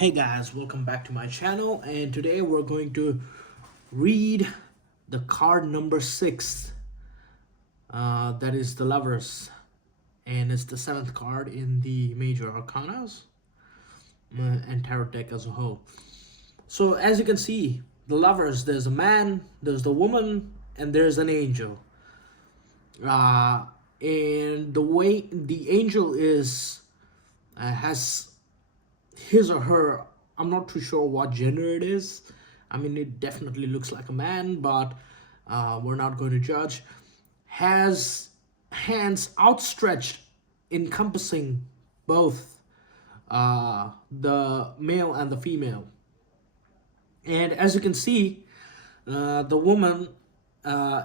Hey guys, welcome back to my channel, and today we're going to read the card number 6, that is the Lovers, and it's the 7th card in the major arcanas and tarot deck as a whole. So as you can see, the Lovers, there's a man, there's the woman, and there's an angel. uh, and the way the angel is has his or her, I'm not too sure what gender it is. I mean, it definitely looks like a man, but we're not going to judge. Has hands outstretched, encompassing both the male and the female. And as you can see, the woman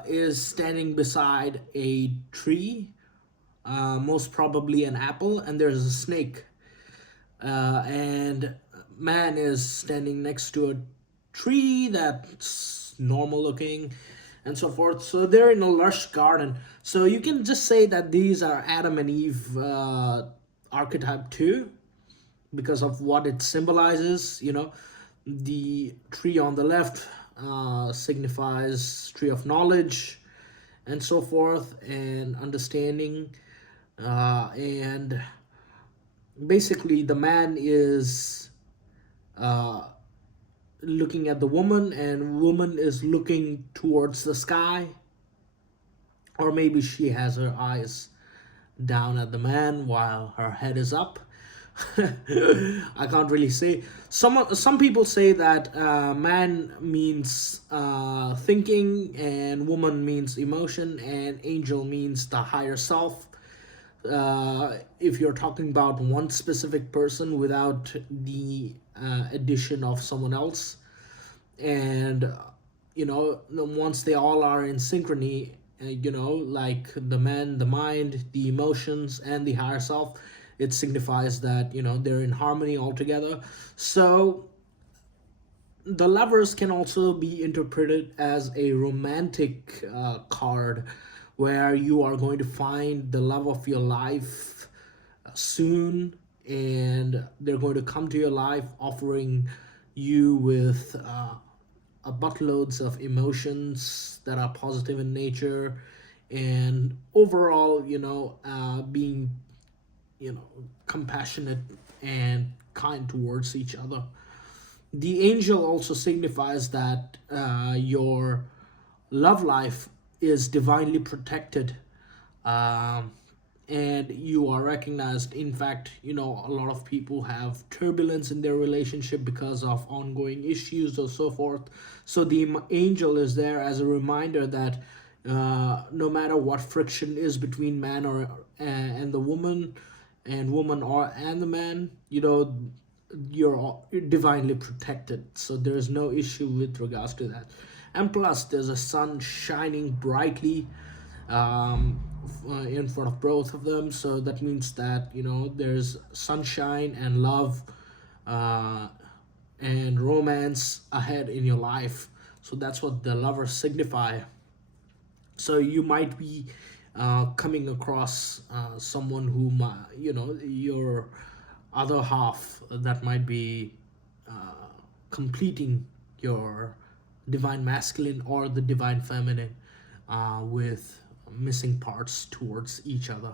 is standing beside a tree, most probably an apple, and there's a snake. And man is standing next to a tree that's normal looking and so forth. So they're in a lush garden. So you can just say that these are Adam and Eve archetype too, because of what it symbolizes. The tree on the left signifies tree of knowledge and so forth, and understanding. And basically the man is uh, looking at the woman, and woman is looking towards the sky, or maybe she has her eyes down at the man while her head is up. I can't really say. Some people say that man means thinking, and woman means emotion, and angel means the higher self. If you're talking about one specific person without the addition of someone else, and once they all are in synchrony, like the man, the mind, the emotions, and the higher self, it signifies that they're in harmony altogether. So the Lovers can also be interpreted as a romantic card, where you are going to find the love of your life soon, and they're going to come to your life offering you with a buttloads of emotions that are positive in nature, and overall, being compassionate and kind towards each other. The angel also signifies that your love life is divinely protected, um, and you are recognized. In fact, a lot of people have turbulence in their relationship because of ongoing issues or so forth. So the angel is there as a reminder that no matter what friction is between man or and the woman, and woman or and the man, you're divinely protected, so there's no issue with regards to that. And plus, there's a sun shining brightly in front of both of them, so that means that there's sunshine and love uh, and romance ahead in your life. So that's what the Lovers signify. So you might be coming across someone who your other half, that might be completing your divine masculine or the divine feminine, with missing parts towards each other.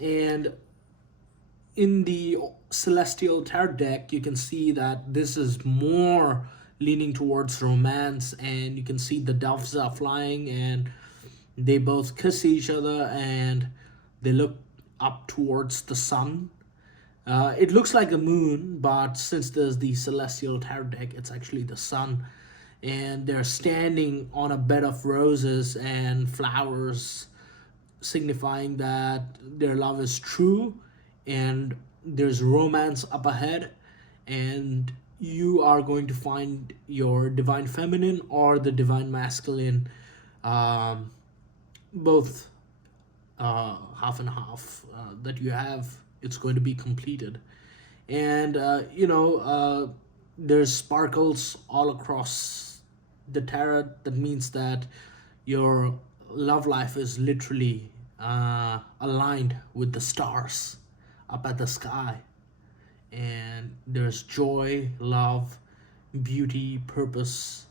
And in the celestial tarot deck, you can see that this is more leaning towards romance, and you can see the doves are flying, and they both kiss each other, and they look up towards the sun. It looks like a moon, but since there's the celestial tarot deck, it's actually the sun. And they're standing on a bed of roses and flowers, signifying that their love is true, and there's romance up ahead, and you are going to find your divine feminine or the divine masculine, um, both half and half that you have. It's going to be completed, and there's sparkles all across the tarot. That means that your love life is literally aligned with the stars up at the sky. and there's joy, love, beauty, purpose,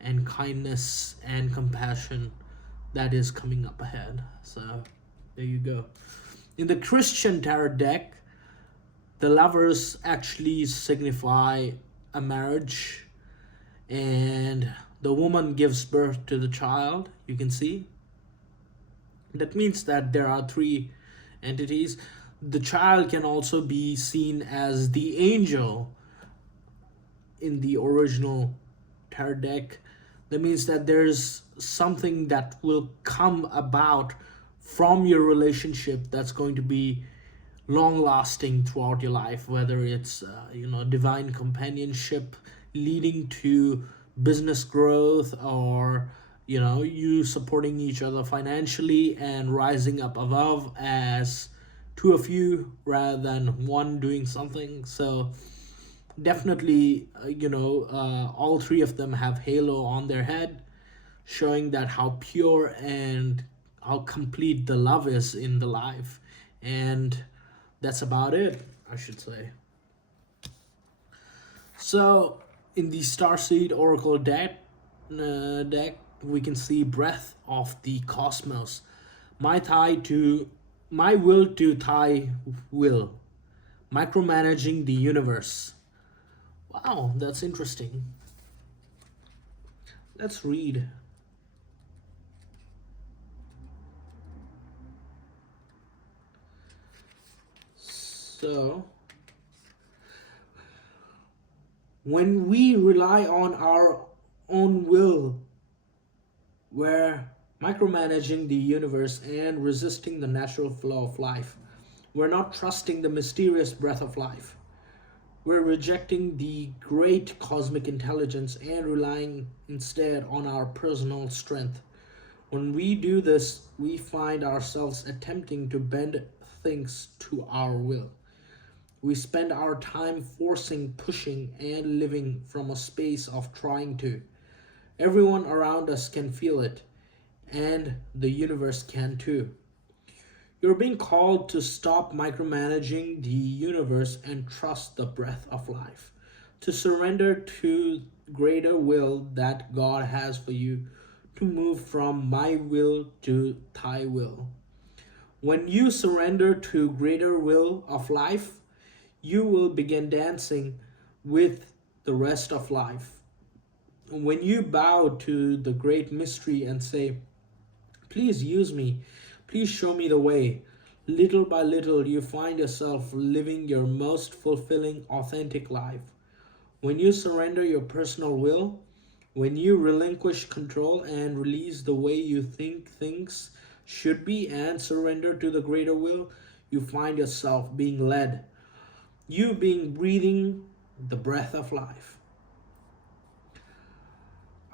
and kindness and compassion that is coming up ahead. So there you go. In the Christian tarot deck, the lovers actually signify a marriage, and the woman gives birth to the child. You can see that means that there are three entities. The child can also be seen as the angel in the original tarot deck. That means that there's something that will come about from your relationship that's going to be long lasting throughout your life, whether it's divine companionship leading to business growth, or you supporting each other financially and rising up above as two of you rather than one doing something. So definitely, all three of them have halo on their head, showing that how pure and how complete the love is in the life. And that's about it, I should say. So in the Starseed Oracle deck, we can see breath of the cosmos. My will to Thai will, micromanaging the universe. Wow, that's interesting. Let's read. So, when we rely on our own will, we're micromanaging the universe and resisting the natural flow of life. We're not trusting the mysterious breath of life. We're rejecting the great cosmic intelligence and relying instead on our personal strength. When we do this, we find ourselves attempting to bend things to our will. We spend our time forcing, pushing, and living from a space of trying to. Everyone around us can feel it, and the universe can too. You're being called to stop micromanaging the universe and trust the breath of life, to surrender to greater will that God has for you, to move from my will to thy will. When you surrender to greater will of life, you will begin dancing with the rest of life. When you bow to the great mystery and say, please use me, please show me the way, little by little you find yourself living your most fulfilling, authentic life. When you surrender your personal will, when you relinquish control and release the way you think things should be and surrender to the greater will, you find yourself being led. You being breathing the breath of life.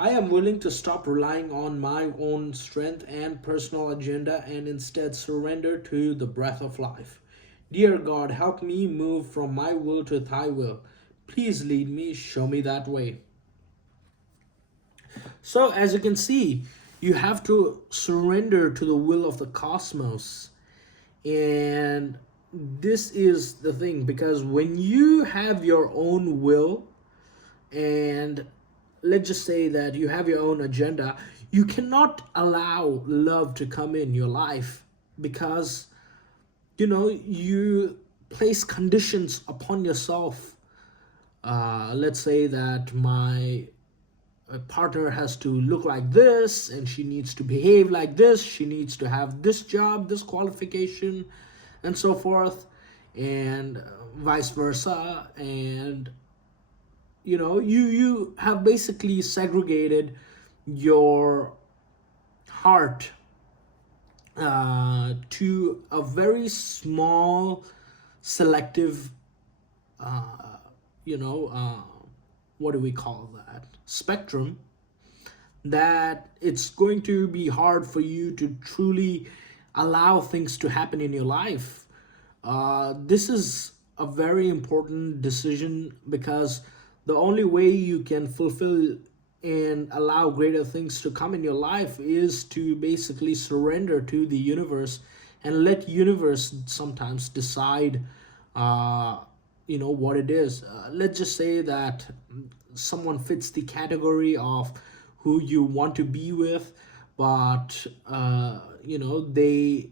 I am willing to stop relying on my own strength and personal agenda and instead surrender to the breath of life. Dear God, help me move from my will to thy will. Please lead me, show me that way. So, as you can see, you have to surrender to the will of the cosmos. And this is the thing, because when you have your own will, and let's just say that you have your own agenda, you cannot allow love to come in your life, because you place conditions upon yourself. Let's say that my partner has to look like this, and she needs to behave like this, she needs to have this job, this qualification, and so forth, and vice versa. And you have basically segregated your heart to a very small selective you know what do we call that, spectrum, that it's going to be hard for you to truly allow things to happen in your life. This is a very important decision, because the only way you can fulfill and allow greater things to come in your life is to basically surrender to the universe and let universe sometimes decide uh, what it is. Let's just say that someone fits the category of who you want to be with, but they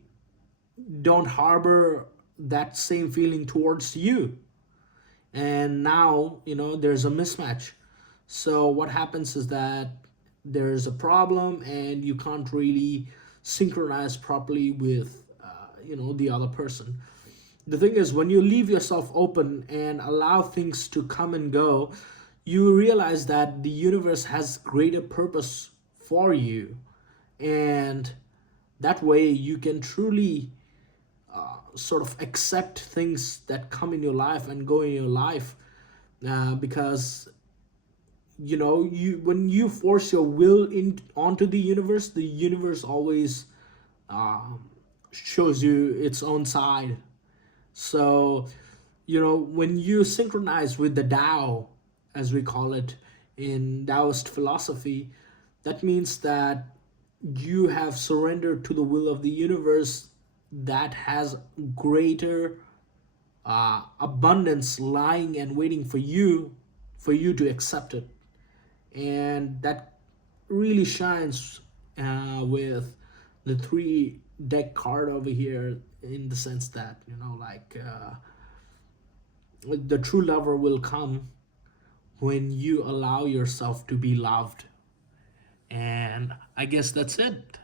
don't harbor that same feeling towards you, and now there's a mismatch. So what happens is that there's a problem and you can't really synchronize properly with the other person. The thing is, when you leave yourself open and allow things to come and go, you realize that the universe has greater purpose for you, and that way you can truly sort of accept things that come in your life and go in your life, because you when you force your will in onto the universe always shows you its own side. So when you synchronize with the Tao, as we call it in Taoist philosophy, that means that you have surrendered to the will of the universe that has greater abundance lying and waiting for you to accept it. And that really shines with the three deck card over here, in the sense that like the true lover will come when you allow yourself to be loved. And I guess that's it.